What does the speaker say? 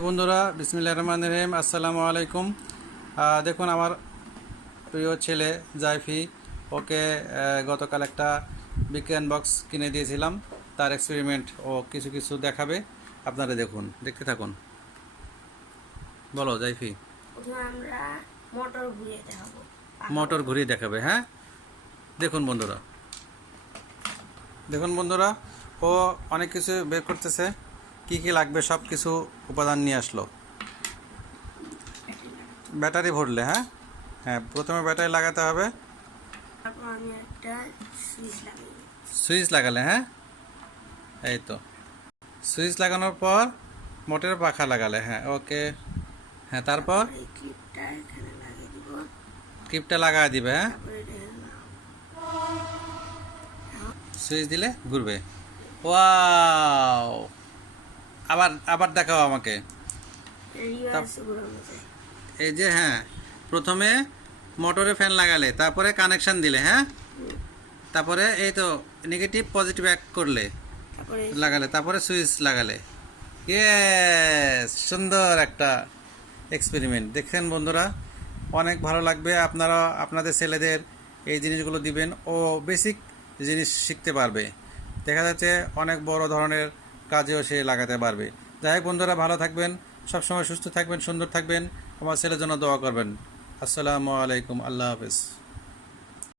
বন্ধুরা বিসমিল্লা রহমান রহিম আসসালামু আলাইকুম। দেখুন আমার প্রিয় ছেলে জাইফি ওকে গতকাল একটা বিজ্ঞান বক্স কিনে দিয়েছিলাম। তার এক্সপেরিমেন্ট ও কিছু কিছু দেখাবে। আপনারা দেখুন দেখতে থাকুন। বলো জাইফি। মোটর ঘুরিয়ে মোটর ঘুরিয়ে দেখাবে হ্যাঁ? দেখুন বন্ধুরা। দেখুন বন্ধুরা ও অনেক কিছু বের করতেছে। কি কি লাগবে সব কিছু উপাদান নিয়ে আসলো? ব্যাটারি ভরলে হ্যাঁ? হ্যাঁ প্রথমে ব্যাটারি লাগাতে হবে। সুইচ লাগালে হ্যাঁ? এই তো। সুইচ লাগানোর পর মোটরের পাখা লাগালে হ্যাঁ ওকে। হ্যাঁ তারপর? ক্লিপটা লাগিয়ে দিব। হ্যাঁ। সুইচ দিলে ঘুরবে। ওয়াও আবার আবার দেখাও আমাকে। এই যে হ্যাঁ প্রথমে মোটরে ফ্যান লাগালে তারপরে কানেকশন দিলে হ্যাঁ? তারপরে এই তো নেগেটিভ পজিটিভ এক করলে লাগালে তারপরে সুইচ লাগালে। ইয়েস সুন্দর একটা এক্সপেরিমেন্ট দেখেন বন্ধুরা অনেক ভালো লাগবে। আপনারা আপনাদের ছেলেদের এই জিনিসগুলো দিবেন ও বেসিক জিনিস শিখতে পারবে। দেখা যাচ্ছে অনেক বড় ধরনের কাজেও সে লাগাতে পারবে। যাই হোক বন্ধুরা, ভালো থাকবেন, সবসময় সুস্থ থাকবেন, সুন্দর থাকবেন। আমার ছেলের জন্য দোয়া করবেন। আসসালামু আলাইকুম, আল্লাহ হাফেজ।